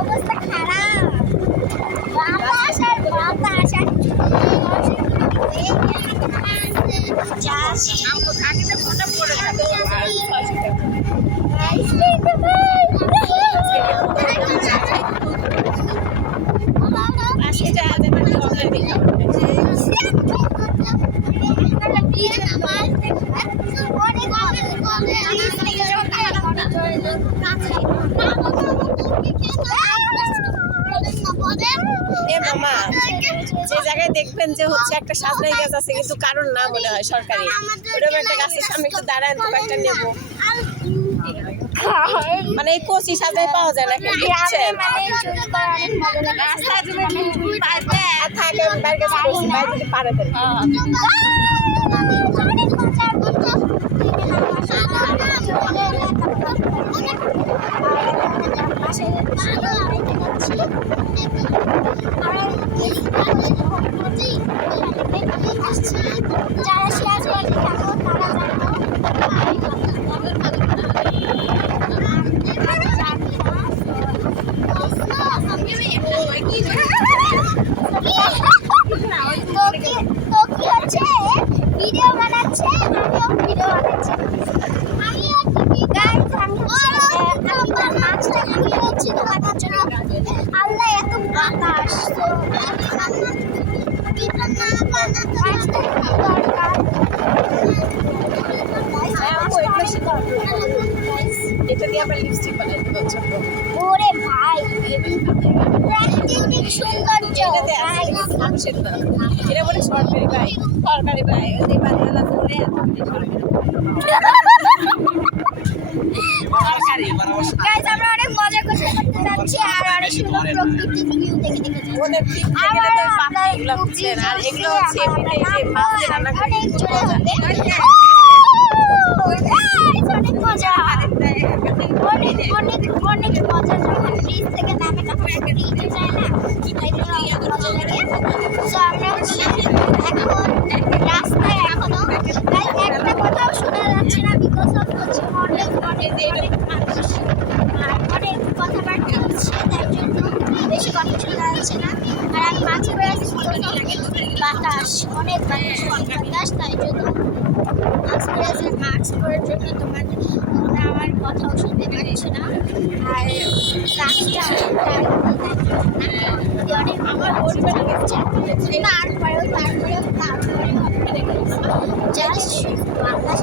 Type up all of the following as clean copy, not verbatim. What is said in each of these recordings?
অবস্থা খারাপ, বাতাস আর বাতাস আর মামা যে জায়গায় দেখবেন যে হচ্ছে একটা সাজনাই গাছ আছে কিন্তু কারণ না মনে হয় সরকারি, ওরকম একটা গাছের সামনে একটু দাঁড়ায় তো একটা নেবো। মানে এই কচি সাজাই পাওয়া যায় না থাকে বাইরে যদি পারে যারা সিরাজগঞ্জে থাকো তারা ভিডিও বানাচ্ছে, ভিডিও বানাচ্ছে। মাছটা নিয়ে হচ্ছে দোকানের জন্য। আল্লাহ এত বাতাস, এটা দিয়ে আবার লিপস্টিক বানাইতে পারছো। ওরে ভাই প্রাকৃতিক সৌন্দর্য, এটা বলে সরকারি ভাই, সরকারি ভাই বাড়িওয়ালা বলে গাইস আমরা অনেক মজা করতে করতে যাচ্ছি আর অনেক সুন্দর প্রকৃতির ভিউ দেখে দেখে যাচ্ছি। ওদের ঠিক থেকে তো পাতা এগুলো বুঝছেন, আর এগুলো হচ্ছে এমনিতে যে মাছ দিয়ে রান্না করে অনেক জোরে হবে। অনেক মজা, অনেক অনেক অনেক মজা। যখন ব্রিজ থেকে নামে তখন একটা ব্রিজে যায় না, তাই জন্য অনেক মজা লাগে। তো আমরা এখন রাস্তায় এখনো একটা কথাও শোনা যাচ্ছে না, বিকজ অফ হচ্ছে অনেক অনেক অনেক মানুষ আর অনেক কথাবার্তা হচ্ছে, তাই জন্য বেশি কথা শোনা যাচ্ছে না। আর আমি মাঝে বাতাস, অনেক বাতাস, তাই জন্য মাস্ক পরার জন্য তোমরা আমার কথাও শুনতে পাচ্ছ না। আর রাস্তা অনেক আমার পরিবার তারপরেও জাস্ট বাতাস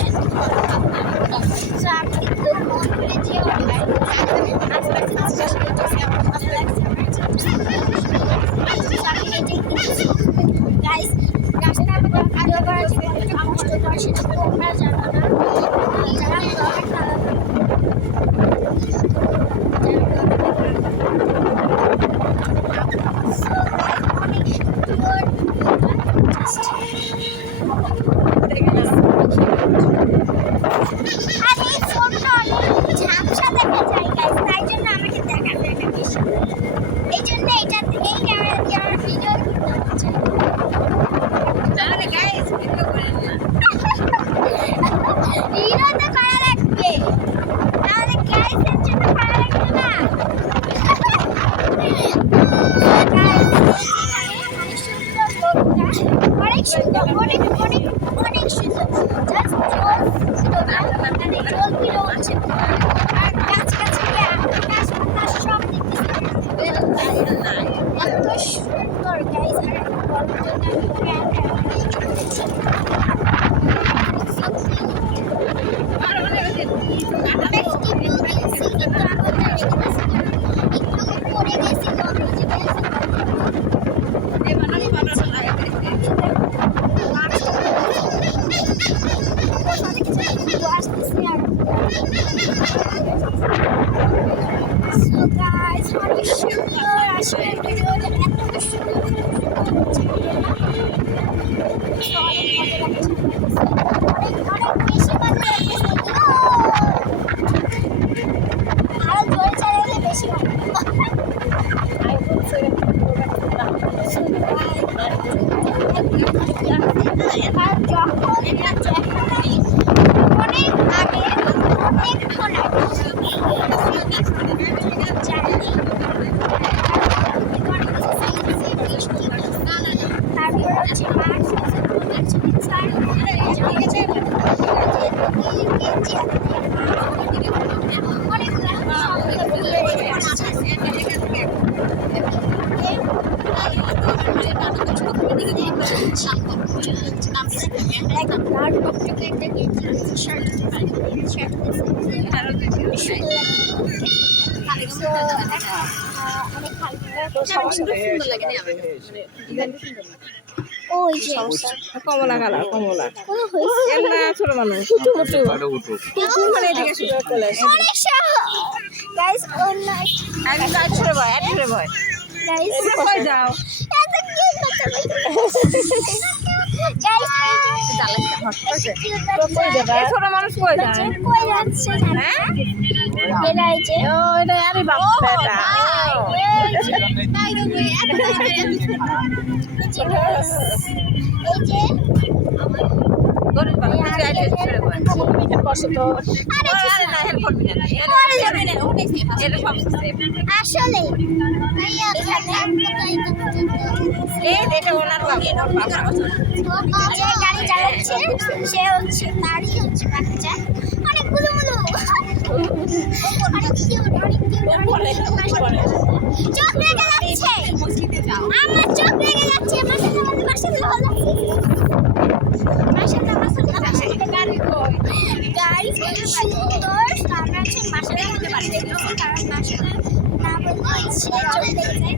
আমি কিন্তু মন করে যে গাইস রাস্তা ভিডিও করার জন্য একটু কষ্ট করে সেটা তোমরা জানো না, যারা ঝাপসা দেখা যায় গাইস, তাই জন্য আমাকে দেখা যায় না বেশি। এই জন্য এই ক্যামেরা দিয়ে আমার ভিডিও করতে হচ্ছে। ভিডিও তো করা লাগবে, তাহলে গাইসের জন্য করা লাগবে না। অনেক সুন্দর, অনেক অনেক অনেক সুন্দর, জাস্ট জল ছিল না, মানে জল দিলেও হচ্ছে আর গাছগাছালি আকাশ বাতাস সব দেখতেছি এত সুন্দর গাইস। আর বলার জন্য আমি পড়ে গেছি বেশি যখন অনেক আগে অনেকক্ষণ আগে জানি তারপর হচ্ছে মার্চ ওই যে কমলা কালার কমলা কোনো হয়েছে এমনা ছোট মানুষ মুটু মানে এদিকে চলে আসে গাইস অন্য আমি লাইট ছেড়ে ভয় এত ছেড়ে ভয় গাইস কই যাও এত কি করতে গাইস এই ছোট মানুষ কই যায় কই যাচ্ছে হ্যাঁ বেলাই যে ও এটা আরে বাপ বেটা এই যে গরিব মানুষ আইলে ছেড়ে ভয় বসে তো আরে না হেল্প করবি না এটা সব সেফ আসলে এই এটা ওনার বাবা যে গাড়ি চালাচ্ছে সে হচ্ছে তারই হচ্ছে বাচ্চা অনেকগুলো মুলো অনেক কিউট অনেক কিউট চোখ লেগে যাচ্ছে আমার চোখ লেগে যাচ্ছে মাশাআল্লাহ গাড়ি সুন্দর আমরা হচ্ছে মাশাআল্লাহ বলতে পারি কারণ মাশাআল্লাহ না বললে সে চোখ লেগে যায়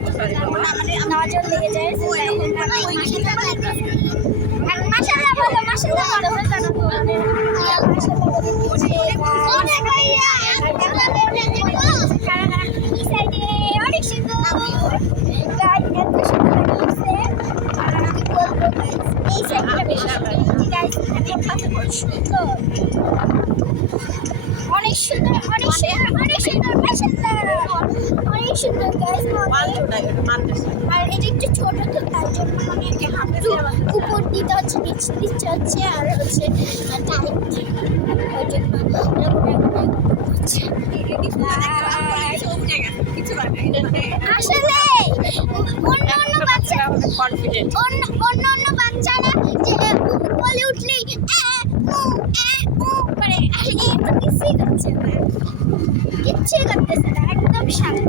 আমাদের নজর লেগে যায় মাশাআল্লাহ বলো মাশাআল্লাহ অনেক সুন্দর গাড়ি এত সুন্দর লাগছে এই সাইডটা বেশি সুন্দর অনেক সুন্দর অনেক সুন্দর অনেক সুন্দর অনেক সুন্দর গাইস আর এটা একটু ছোট তো তার জন্য মানে উপর দিতে হচ্ছে নিচ দিচ্ছে হচ্ছে আর হচ্ছে টাইট ওই জন্য আসলে অন্য অন্য বাচ্চারা অন্য বাচ্চারা যে বলে উঠলেই করে তো কিছুই করছে না কিচ্ছুই করতেছে না একদম শান্ত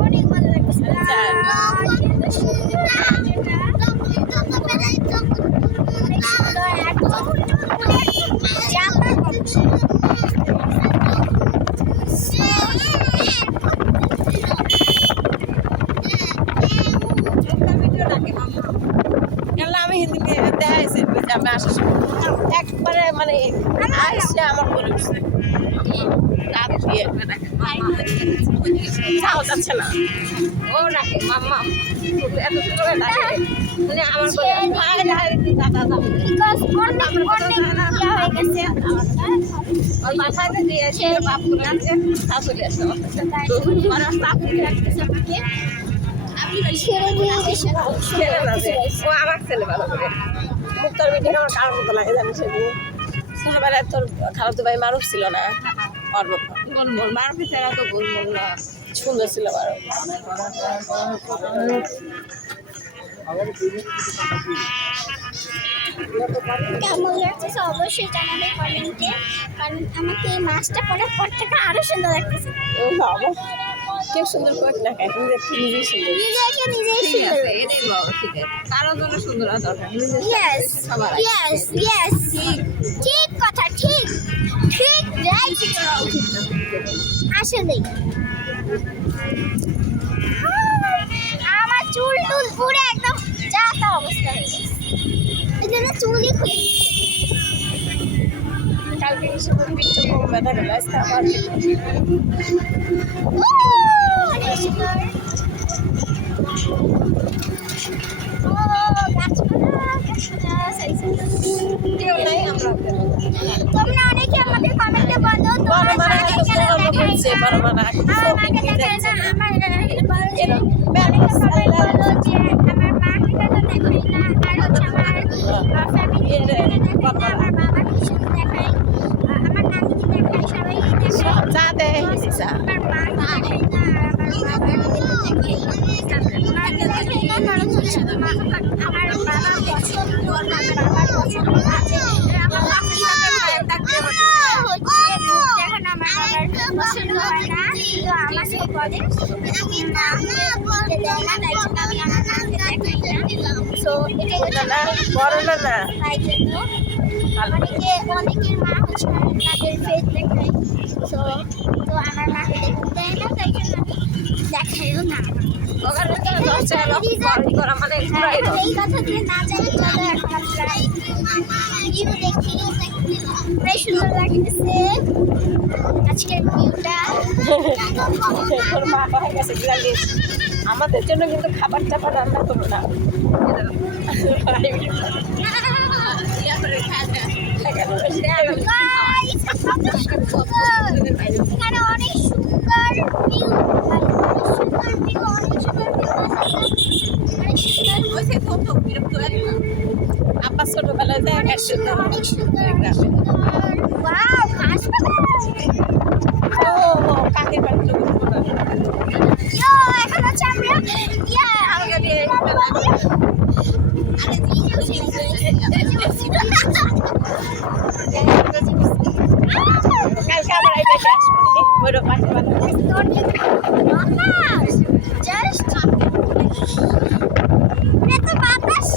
অনেক ভালো লাগছে আমি হিন্দি দেখাইছি আমি আসার সময় একবারে মানে আসছে আমার বলে উঠছে রাত দিয়ে যাও যাচ্ছে না ও ডাকে মাম্মা এত করে ডাকে মানে আমার দাদা ওই মাথায় দিয়েছে বাপ করে আছে শাশুড়ি আছে ও আমার ছেলে ভালো করে মুক্তার বেটি আমার কার মতো লাগে জানিস ছোটবেলায় তোর খালাতো ভাই মারুফ ছিল না গোলমোল মারুফের ছেলে তো গোলমোল না সুন্দর ছিল মারুফ কেমন লাগতেছে অবশ্যই জানাবে কমেন্টে কারণ আমাকে এই মাছটা করার পর থেকে আরো সুন্দর লাগতেছে ও বাবা কেউ সুন্দর করে না এখন নিজেই সুন্দর নিজেই সুন্দর এটাই বাবা ঠিক আছে কারোর জন্য সুন্দর আর দরকার ইয়েস ইয়েস ইয়েস ঠিক কথা ঠিক ঠিক রাইট আসলে আমার চুল টুল পুরো একদম যা তা অবস্থা হয়ে গেছে এখানে চুলই খুলে কালকে এসে পিঠে কম ব্যথা গেল আজকে আবার অনেক সুন্দর ও গাছপালা কেউ নাই আমরা তোমরা অনেকে আমাদের কমেন্টে বলো তোমার বলছে বড় মানা আমার মাকে দেখাই না আমার অনেকে সবাই বললো যে আমার মাকে তো দেখাই না আর হচ্ছে আমার ফ্যামিলি দেখাই না আমার বাবাকে শুধু দেখাই আমার নানিকে দেখাই সবাই দেখাই যা দেয় দিছা আমার মাকে দেখাই না আর আমার বাবাকে দেখাই মাকে দেখাই না কারণ হচ্ছে আমার বাবা পছন্দ আমার বাবার পছন্দ আছে আমার বাবার সাথে থাকতে হচ্ছে দেখেন আমার বাবার পছন্দ হয় না তো আমাকে বলে না দেয় না তাই জন্য আমি আমার মাকে দেখাই না সো এটাই হচ্ছে না বড় না না তাই জন্য অনেকের মা হচ্ছে তাদের ফেস দেখায় তো আমার মাকে দেখতে দেয় না তাই জন্য আমি দেখাইও না ওখানে তো দরজা করা মানে ঘুরাই দাও এই কথা দিয়ে না জানি চলো এখন আমরা ভিউ দেখি বেশ সুন্দর লাগতেছে আজকের ভিউটা তোর মা হয়ে গেছে গিয়ে আমাদের জন্য কিন্তু খাবার টাবার রান্না করো না এখানে অনেক সুন্দর ভিউ আপা ছোটবেলায় যায় অনেক সুন্দর ওয়াও ও কাকের বাড়ি এখন হচ্ছে আমরা কালকে আবার এই পাশে আসবো ওইরকম পাশে জাস্ট এত বাতাস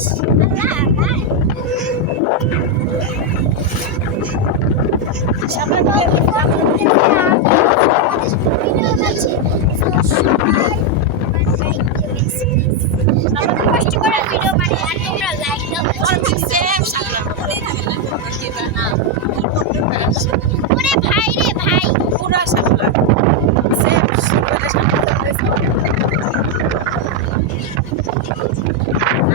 সামনে কষ্ট করে ভিডিও মানে আর তোমরা লাইক দাও ওরে ভাই রে ভাই পুরা সামলা সেম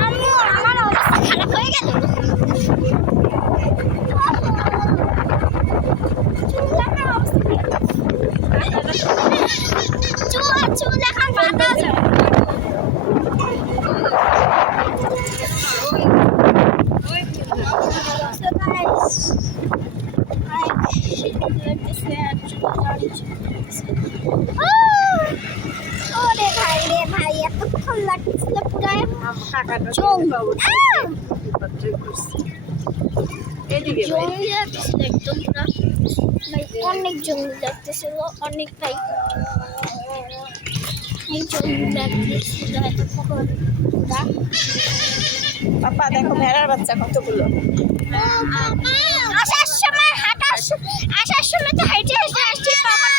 আম্মু আমার অবস্থা খারাপ হয়ে গেল চুল এখন বাতাস ওরে ভাই রে ভাই এতক্ষণ লাগছিল পুরো এদিকে জঙ্গলি লাগছিল একদম পুরো অনেক জঙ্গলি লাগতেছিল অনেকটাই এই জঙ্গলি লাগতেছিল এতক্ষণ পাপা দেখো ভেড়ার বাচ্চা কতগুলো আসার সময় তো হেঁটে হেঁটে আসছি তখন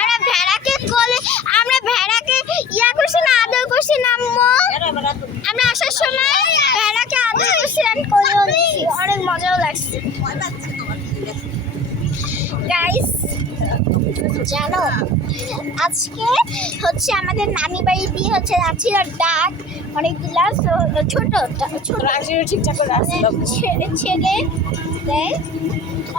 আমরা ভেড়াকে কোলে আমরা ভেড়াকে ইয়া করছি না আদর করছি না আম্মু আমরা আসার সময় ভেড়াকে আদর করছি আর কোলেও নিয়েছি অনেক মজাও লাগছে গাইস জানো আজকে হচ্ছে আমাদের নানি বাড়ি দিয়ে হচ্ছে যাচ্ছিল ডাক অনেকগুলা ছোট ঠিকঠাক করে আসছিল ছেলে দেয়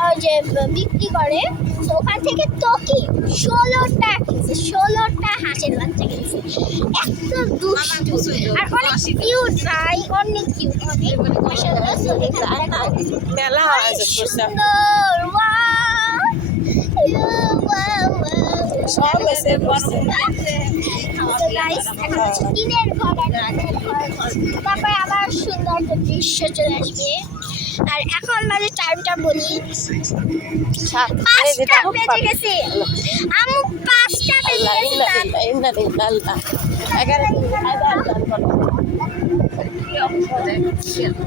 ওই যে বিক্রি করে তো ওখান থেকে টকি 16টা কিনছে 16টা হাঁসের বাচ্চা কিনছে এত দুষ্টু আর অনেক কিউট ভাই অনেক কিউট অনেক মাশাআল্লাহ মেলা হয়েছে সুন্দর ওয়াও সব এসে বসে দিনের ঘর তারপরে আবার সুন্দর একটা দৃশ্য চলে আসবে আর এখন মানে টাইমটা বলি 5টা বেজে গেছে আমু 5টা বেজে গেছে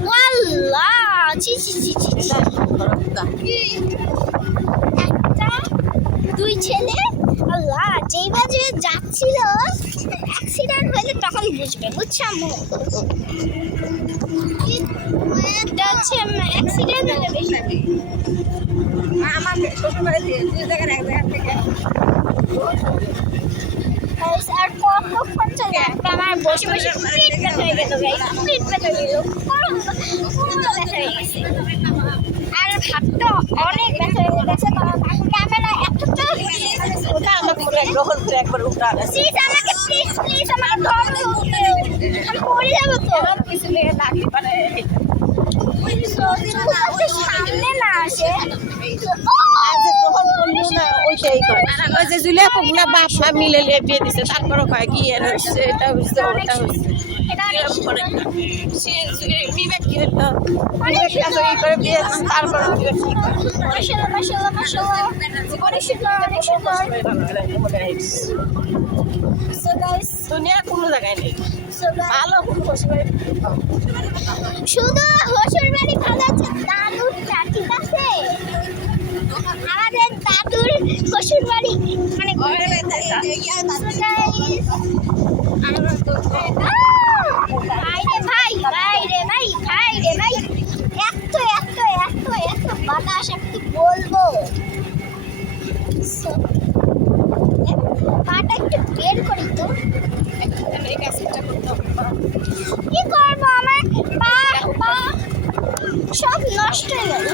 ওয়াল্লাহ ছি ছি ছি ছি একটা দুই ছেলে আল্লাহ যেই বাজে যাচ্ছিল অ্যাক্সিডেন্ট হলে তখন বুঝবে বুঝছো আম্মু এটা হচ্ছে অ্যাক্সিডেন্ট হলে বেশি আমাকে শ্বশুরবাড়ি দিয়ে দুই জায়গার এক জায়গা থেকে আর কতক্ষণ চলে আমার বসে বসে পিঠ ব্যথা হয়ে গেল পিঠ ব্যথা হয়ে গেল পুরো ব্যথা হয়ে গেছে আর হাতটা অনেক ব্যথা হয়ে গেছে কারণ ক্যামেরা এত ওটা আমাকে মনে হয় গ্রহণ করে একবার উঠা না প্লিজ আমাকে প্লিজ আমাকে ধরো আমি পড়ে যাবো তো আমার পিছনে লাগলে পারে সামনে না আসে আজ গ্রহণ করলো না ওইটাই করে ওই যে জুলিয়া পগনা বাপ মা মিলে লিয়ে বিয়ে দিছে তারপরে কয় কি এর হচ্ছে এটা হচ্ছে ওটা হচ্ছে এটা এরকম করে সে বিবেক কি হতো বিবেক কাছে ই করে বিয়ে দিছে তারপরে বিবেক কি করে মাশাআল্লাহ অনেক সুন্দর সো গাইস দুনিয়া কোনো জায়গায় নেই ভালো কোনো পশুবাড়ি শুধু হসুর বাড়ি ভালো আছে দাদুরটা ঠিক আছে আমাদের দাদুর হসুর বাড়ি মানে ভাই এত বাতাস একটু বলবো So, পাটা একটু বের করি তো এই কাজটা করতে হবে কি করবো আমার পা সব নষ্ট হয়ে গেল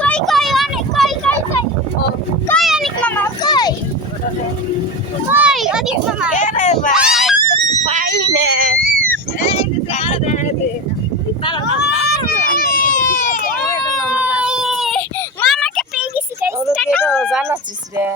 কই অনেক কই অনেক মামা কই অনেক মামা আরে ভাই তো পাই না এই যে মামাকে পেয়ে গেছি গাইস ওরে তো জানাচ্ছিস রে